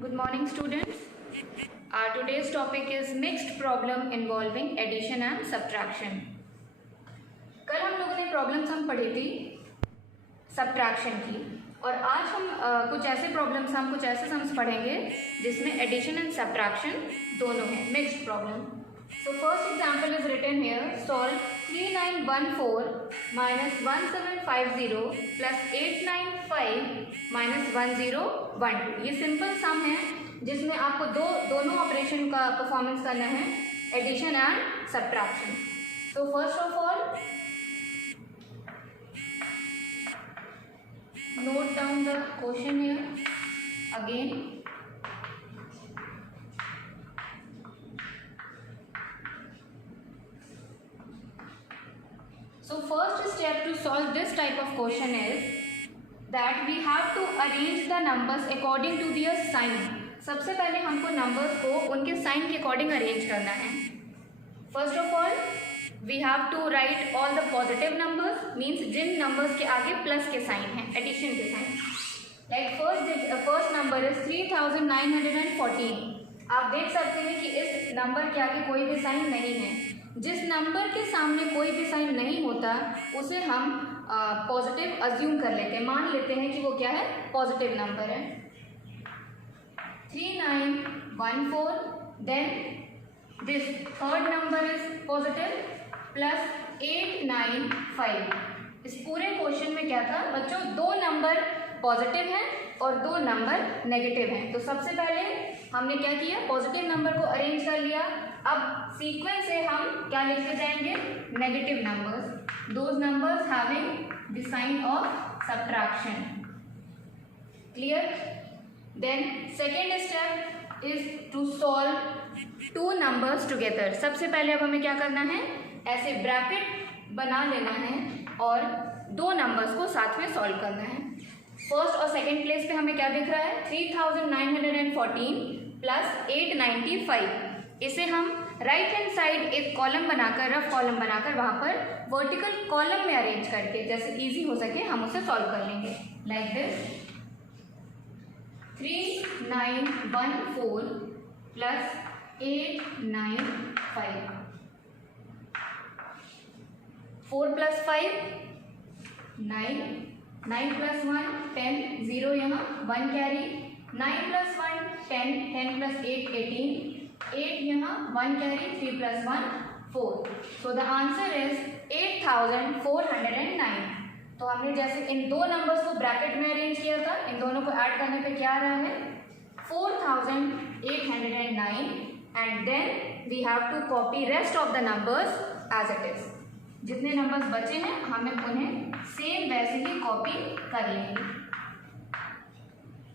Good morning, students. Our today's topic is mixed problem involving addition and subtraction. कल हम लोगों ने problems पढ़ी थी सब्ट्रैक्शन की, और आज हम कुछ ऐसे सम्स पढ़ेंगे जिसमें एडिशन एंड सब्ट्रैक्शन दोनों हैं, mixed problem. So first example is written here. Solve 3914 minus 1750 plus 895 minus 1012. ये सिंपल सम है जिसमें आपको दोनों ऑपरेशन का परफॉर्मेंस करना है, addition and subtraction. So first of all, note down the question here again. So first step to solve this type of question is that we have to arrange the numbers according to their sign. सबसे पहले हमको numbers को उनके sign के according arrange करना है. First of all we have to write all the positive numbers, means जिन numbers के आगे प्लस के साइन हैं, एडिशन के sign. Like first number is 3914. आप देख सकते हैं कि इस नंबर के आगे कोई भी साइन नहीं है. जिस नंबर के सामने कोई भी साइन नहीं होता उसे हम पॉजिटिव अज्यूम कर लेते हैं, मान लेते हैं कि वो क्या है, पॉजिटिव नंबर है. 3914. Then this third number is positive plus 895. इस पूरे क्वेश्चन में क्या था बच्चों, दो नंबर पॉजिटिव हैं और दो नंबर नेगेटिव हैं. तो सबसे पहले हमने क्या किया, पॉजिटिव नंबर को अरेंज कर लिया. अब सीक्वेंस से हम क्या लिखते जाएंगे, negative numbers, those numbers having the sign of subtraction. Clear. Then second step is to solve two numbers together. सबसे पहले अब हमें क्या करना है, ऐसे ब्रैकेट बना लेना है और दो नंबर्स को साथ में सॉल्व करना है. फर्स्ट और सेकेंड प्लेस पे हमें क्या दिख रहा है, 3914 प्लस 895. इसे हम राइट हैंड साइड एक कॉलम बनाकर, रफ कॉलम बनाकर वहाँ पर वर्टिकल कॉलम में अरेंज करके, जैसे इजी हो सके हम उसे सॉल्व कर लेंगे. Like this 3914 plus 895. 4 plus 5 9, 9 plus 1 10, 0 यहाँ 1 कैरी, 9 प्लस 1 10, 10 प्लस 8 18, 8 यहाँ 1 carry, 3 plus 1 4. So the answer is 8409. तो हमने जैसे इन दो नंबर्स को ब्रैकेट में अरेंज किया था, इन दोनों को ऐड करने पे क्या आ रहा है, 4809. And then we have to copy rest of the numbers as it is. जितने नंबर्स बचे हैं हमें उन्हें सेम वैसे ही कॉपी कर लेंगे.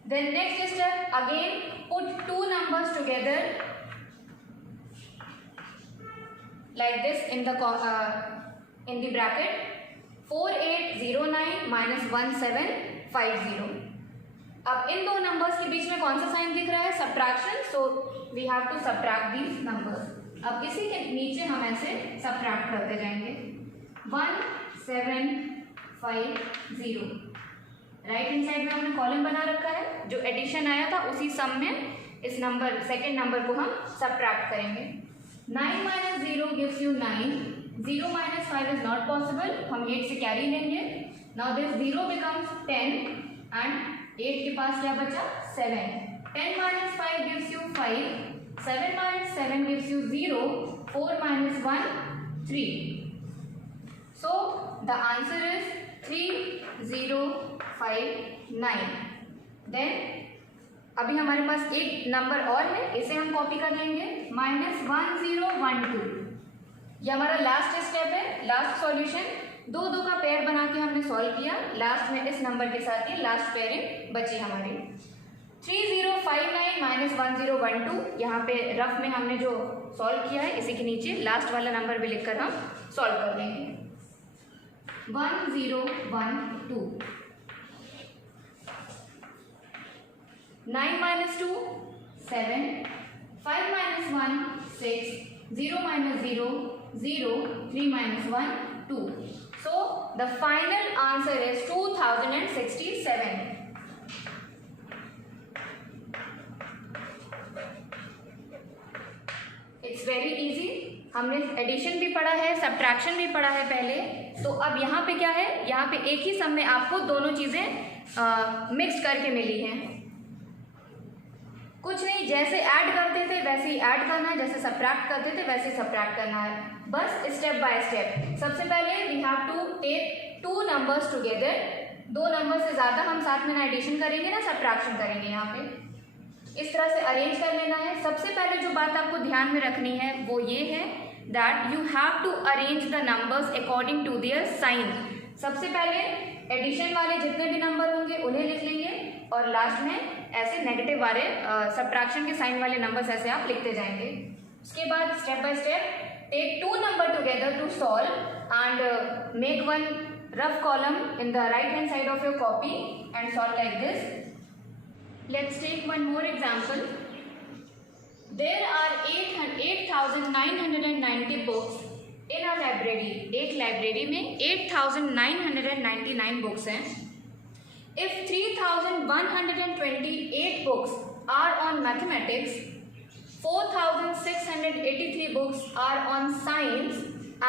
Then next step, again put two numbers together like this in the bracket. 4809 minus 1750. अब इन दो नंबर्स के बीच में कौन सा साइन दिख रहा है, subtraction. So we have to subtract these numbers. अब इसी के नीचे हम ऐसे सब्ट्रैक्ट करते जाएंगे. 1750. राइट हैंड साइड में हमने कॉलम बना रखा है, जो एडिशन आया था उसी सम में इस नंबर सेकेंड नंबर को हम सब्ट्रैक्ट करेंगे. 9 minus 0 gives you 9. 0 minus 5 is not possible. हम 8 से कैरी लेंगे. Now this 0 becomes 10 and 8 के पास क्या बचा, 7. 10 minus 5 gives you 5. 7 minus 7 gives you 0. 4 minus 1 3. So the answer is 3059. Then अभी हमारे पास एक नंबर और है, इसे हम कॉपी कर लेंगे, -1012. ये हमारा लास्ट स्टेप है, लास्ट सॉल्यूशन. दो का पेयर बना के हमने सॉल्व किया. लास्ट में इस नंबर के साथ ही लास्ट पेयरिंग बची हमारी. 3059 माइनस 1012. यहाँ पे रफ में हमने जो सॉल्व किया है इसी के नीचे लास्ट वाला नंबर भी लिखकर हम सॉल्व कर लेंगे. 1012. 9 minus 2 7, 5 minus 1 6, 0 minus 0 0, 3 minus 1 2. So the final answer is 2067. It's very easy. हमने एडिशन भी पढ़ा है, सब्ट्रैक्शन भी पढ़ा है पहले। तो अब यहाँ पे क्या है, यहाँ पे एक ही सम में आपको दोनों चीज़ें मिक्स करके मिली हैं। कुछ नहीं, जैसे ऐड करते थे वैसे ही ऐड करना है, जैसे सब्ट्रैक्ट करते थे वैसे ही सब्ट्रैक्ट करना है, बस स्टेप बाय स्टेप। सबसे पहले we have to take two numbers together. दो नंबर से ज़्यादा हम साथ में ना एडिशन करेंगे ना सब्ट्रैक्शन करेंगे। यहाँ पे इस तरह से अरेंज कर लेना है। सबसे पहले जो बात आपको ध्यान में रखनी है वो ये है that you have to arrange the numbers according to their sign. सबसे पहले एडिशन वाले जितने भी नंबर होंगे उन्हें लिख लेंगे और लास्ट में ऐसे नेगेटिव वाले सब्ट्रैक्शन के साइन वाले नंबर्स ऐसे आप लिखते जाएंगे। उसके बाद step by step take two number together to solve and make one rough column in the right hand side of your copy and solve like this. Let's take one more example. There are 8,990 books in a library. एक library में 8,999 books हैं. If 3,128 books are on mathematics, 4,683 books are on science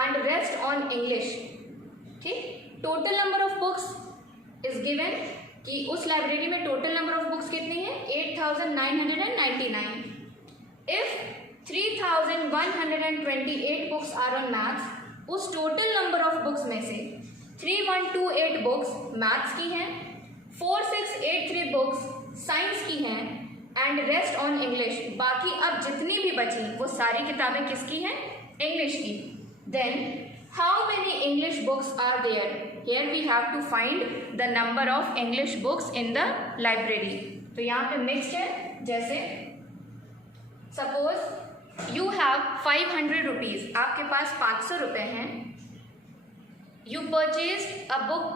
and rest on English. ठीक, total number of books is given कि उस library में total number of books कितनी है 8,999। If 3,128 books are on maths, उस total number of books में से 3,128 books maths की हैं, 4,683 बुक्स साइंस की हैं एंड रेस्ट ऑन इंग्लिश। बाकी अब जितनी भी बची वो सारी किताबें किसकी हैं, इंग्लिश की। Then how many English books are there? Here we have to find the number of English books in the library. तो यहाँ पे mixed है, जैसे suppose you have 500 rupees, आपके पास 500 रुपए हैं। You purchased a book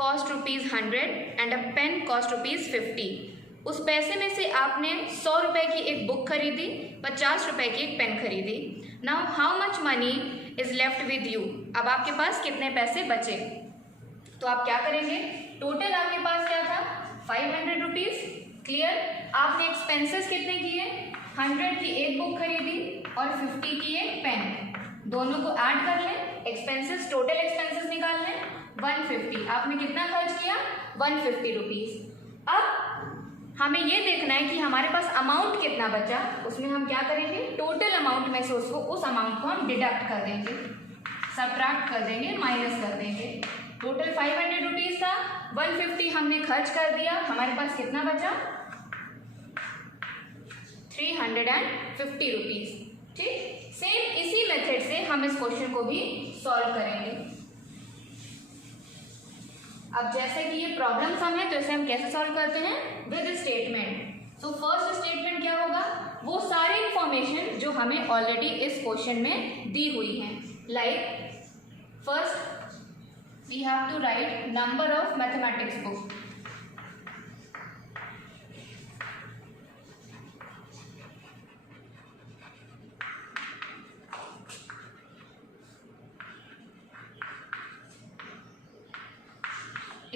cost rupees 100 and a pen cost rupees 50. उस पैसे में से आपने 100 रुपए की एक बुक खरीदी, 50 रुपए की एक पेन खरीदी। Now how much money is left with you? अब आपके पास कितने पैसे बचे? तो आप क्या करेंगे, टोटल आपके पास क्या था 500 रुपीज, क्लियर। आपने एक्सपेंसेस कितने किए, 100 की एक बुक खरीदी और 50 की एक पेन, दोनों को ऐड कर लें, एक्सपेंसेस टोटल एक्सपेंसेस निकाल लें, 150। आपने कितना खर्च किया, 150 रुपीज। अब हमें ये देखना है कि हमारे पास अमाउंट कितना बचा। उसमें हम क्या करेंगे, टोटल अमाउंट में से उसको उस अमाउंट को हम डिडक्ट कर देंगे, सब्ट्रैक्ट कर देंगे, माइनस कर देंगे। टोटल 500 रुपीज था, 150 हमने खर्च कर दिया, हमारे पास कितना बचा 350 रुपीज। ठीक, सेम इसी मेथड से हम इस क्वेश्चन को भी सॉल्व करेंगे। अब जैसे कि ये प्रॉब्लम सम है तो इसे हम कैसे सॉल्व करते हैं, with statement. So first statement क्या होगा, वो सारी इंफॉर्मेशन जो हमें ऑलरेडी इस क्वेश्चन में दी हुई है। Like first we have to write number of mathematics book.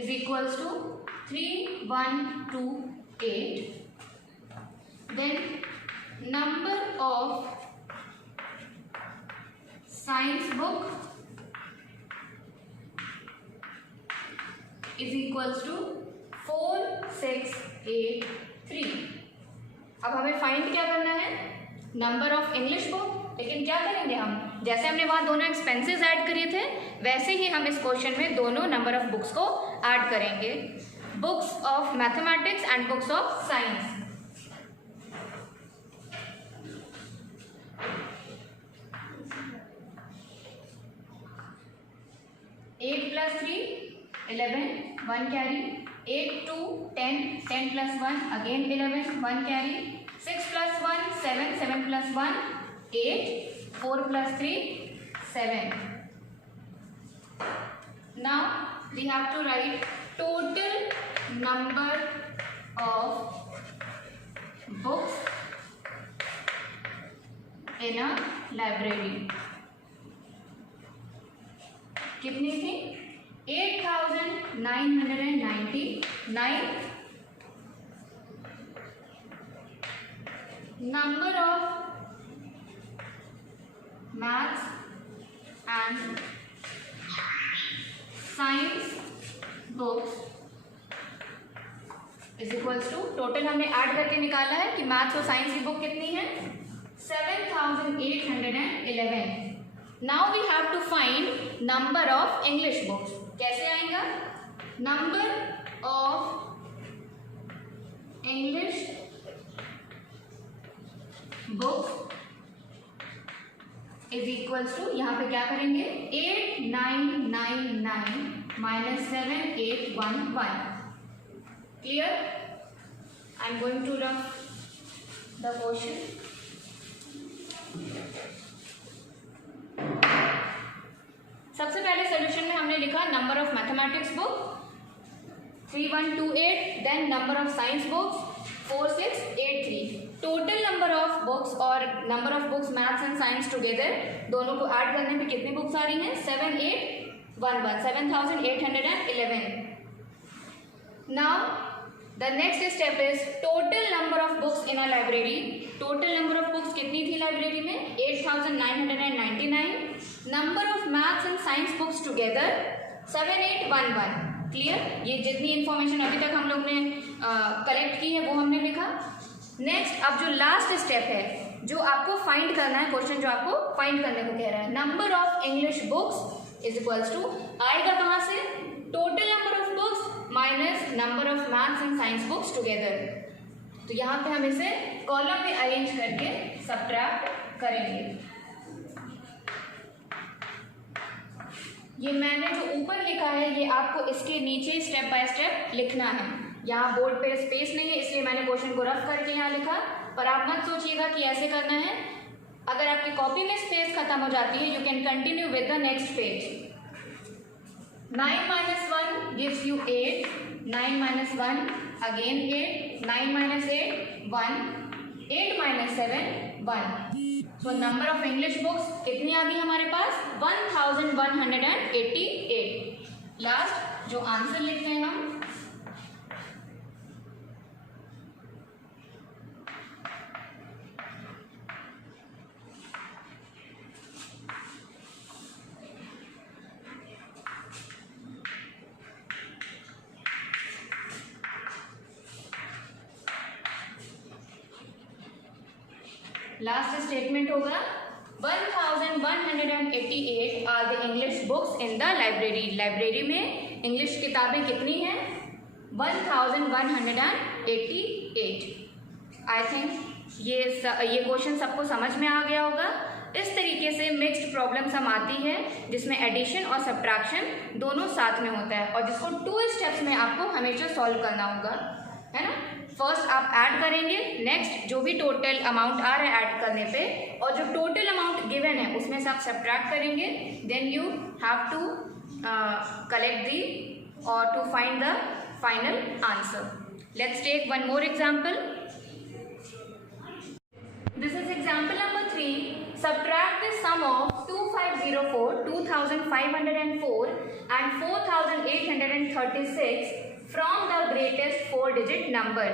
is equals to 3128. Then number of science book is equals to 4683. अब हमें फाइंड क्या करना है, नंबर ऑफ इंग्लिश बुक। लेकिन क्या करेंगे हम, जैसे हमने वहाँ दोनों एक्सपेंसेस ऐड किए थे वैसे ही हम इस क्वेश्चन में दोनों नंबर ऑफ बुक्स को ऐड करेंगे, books of mathematics and books of science. Eight plus 3 11, 1 carry, 8 2 10, 10 plus 1 again 11, 1 carry, 6 plus 1 7, 7 plus 1 8, 4 plus 3 7. Now we have to write total number of books in a library. कितनी थी, 8,999. number of maths and science books is equals to, total हमने add करके निकाला है कि maths और science की book कितनी है 7811. Now we have to find number of English books. कैसे आएगा? Number of English book is equals to, यहाँ पे क्या करेंगे 8999 minus 7811. Clear? I am going to rough the question. सबसे पहले सॉल्यूशन में हमने लिखा number of mathematics book 3128, then number of science books 4683. Total number of books और number of books maths and science together दोनों को ऐड करने पे कितनी बुक्स आ रही हैं 7811. Now the next step is total number of books in a library. Total number of books कितनी थी लाइब्रेरी में 8999. Number of maths and science books together 7811. Clear? ये जितनी इंफॉर्मेशन अभी तक हम लोग ने कलेक्ट की है वो हमने लिखा. नेक्स्ट अब जो लास्ट स्टेप है जो आपको फाइंड करना है, क्वेश्चन जो आपको फाइंड करने को कह रहा है number of English books is equals to, आएगा कहाँ से total number of books minus number of maths and science books together. तो यहाँ पे हम इसे कॉलम में अरेंज करके सब्ट्रैक्ट करेंगे. ये मैंने जो ऊपर लिखा है ये आपको इसके नीचे स्टेप बाय स्टेप लिखना है. यहाँ बोर्ड पे स्पेस नहीं है इसलिए मैंने क्वेश्चन को रफ करके यहाँ लिखा, पर आप मत सोचिएगा कि ऐसे करना है. अगर आपकी कॉपी में स्पेस खत्म हो जाती है you can continue with the next page. 9 minus 1 gives you 8, 9 minus 1 again 8, 9 minus 8 1, 8 minus 7 1. So number of English books कितनी आ गई हमारे पास 1188. लास्ट जो आंसर लिखते हैं हम लास्ट स्टेटमेंट होगा 1188 are the English books in the library. Library में English किताबें कितनी हैं 1188. आई थिंक ये क्वेश्चन सबको समझ में आ गया होगा. इस तरीके से मिक्स्ड प्रॉब्लम सम आती है जिसमें एडिशन और सब्ट्रैक्शन दोनों साथ में होता है और जिसको 2 स्टेप्स में आपको हमेशा सॉल्व करना होगा, है ना. फर्स्ट आप ऐड करेंगे, नेक्स्ट जो भी टोटल अमाउंट आ रहा है ऐड करने पे और जो टोटल अमाउंट गिवन है उसमें से आप सब्ट्रैक्ट करेंगे. Then you have to collect the और to find the final answer. Let's take one more example. This is example number 3. Subtract the sum of 2504, 2504 and 4836 from the greatest 4-digit number.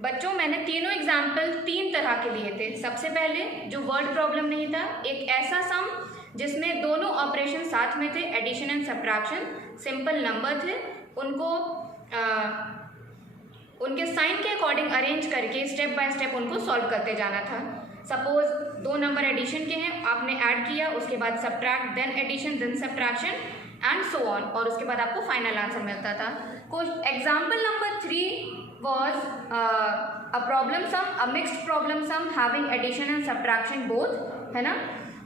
बच्चों मैंने तीनों example 3 तरह के लिए थे. सबसे पहले जो वर्ड प्रॉब्लम नहीं था, एक ऐसा सम जिसमें दोनों ऑपरेशन साथ में थे, addition and subtraction, simple number थे, उनको उनके साइन के अकॉर्डिंग अरेंज करके स्टेप बाय स्टेप उनको सॉल्व करते जाना था. सपोज 2 नंबर एडिशन के हैं, आपने ऐड किया, उसके बाद subtract, then addition, then subtraction and so on, और उसके बाद आपको फाइनल आंसर मिलता था. Example number 3 was a problem sum, a mixed problem sum having addition and subtraction both, है ना.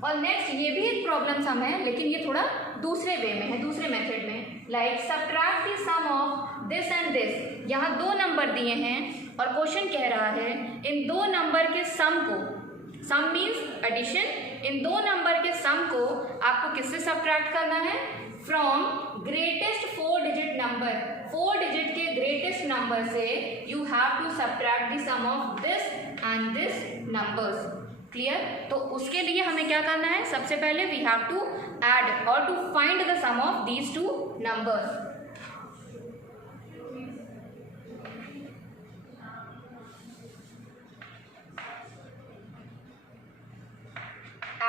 और नेक्स्ट ये भी एक प्रॉब्लम सम है लेकिन ये थोड़ा दूसरे वे में है, दूसरे मेथड में. Like subtract the sum of this and this. यहाँ 2 नंबर दिए हैं और क्वेश्चन कह रहा है इन 2 नंबर के सम को, सम मीन्स एडिशन, इन 2 नंबर के सम को आपको किससे सब्ट्रैक्ट करना है from greatest 4-digit number. 4 digit के ग्रेटेस्ट नंबर से you have to subtract the sum of this and this numbers. Clear? तो उसके लिए हमें क्या करना है, सबसे पहले वी हैव टू ऐड और to find the sum of these 2 numbers.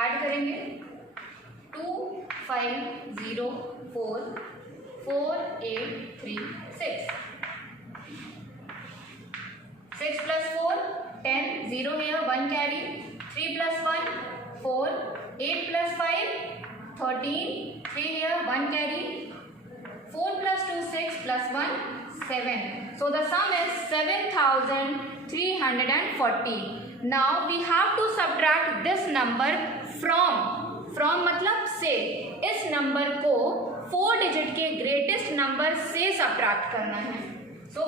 Add करेंगे 2 5 0 4 4 8 3 6 6 plus 4 10 0 here 1 carry 3 plus 1 4 8 plus 5 13 3 here 1 carry 4 plus 2 6 plus 1 7. So the sum is 7340. Now we have to subtract this number from मतलब से, इस number को 4 digit के greatest number से subtract करना है. So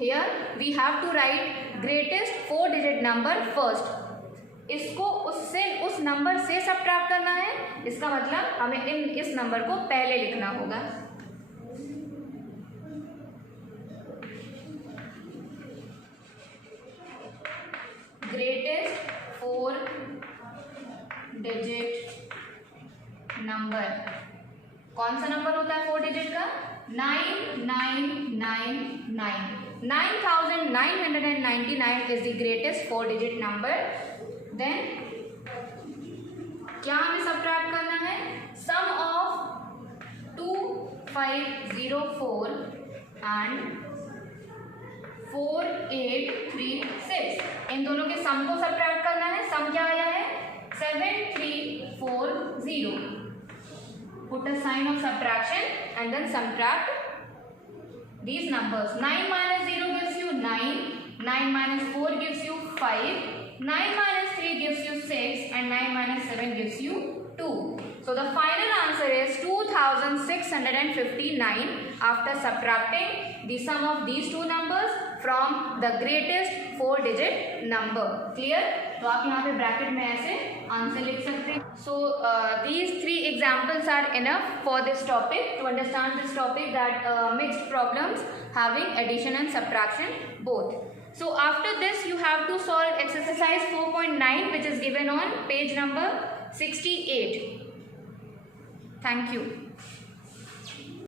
here we have to write greatest 4 digit number first. इसको उस नंबर से सब्ट्रैक्ट करना है. इसका मतलब हमें इस नंबर को पहले लिखना होगा. ग्रेटेस्ट 4 डिजिट नंबर कौन सा नंबर होता है 4 डिजिट का? 9999. 9999 is the greatest 4 digit number. Then क्या हमें सब्ट्रैक्ट करना है? सम ऑफ 2504 एंड 4836. इन दोनों के सम को सब्ट्रैक्ट करना है. सम क्या आया है? 7340. Put a sign of subtraction and then subtract these numbers. 9 minus 0 gives you 9. 9 minus 4 gives you 5. 9 minus 3 gives you 6 and 9 minus 7 gives you 2. So the final answer is 2659 after subtracting the sum of these two numbers from the greatest 4 digit number. Clear? तो आप यहाँ पे bracket में ऐसे answer लिख सकते हैं. So these 3 examples are enough for this topic to understand this topic, that mixed problems having addition and subtraction both. So after this you have to solve exercise 4.9 which is given on page number 68. Thank you.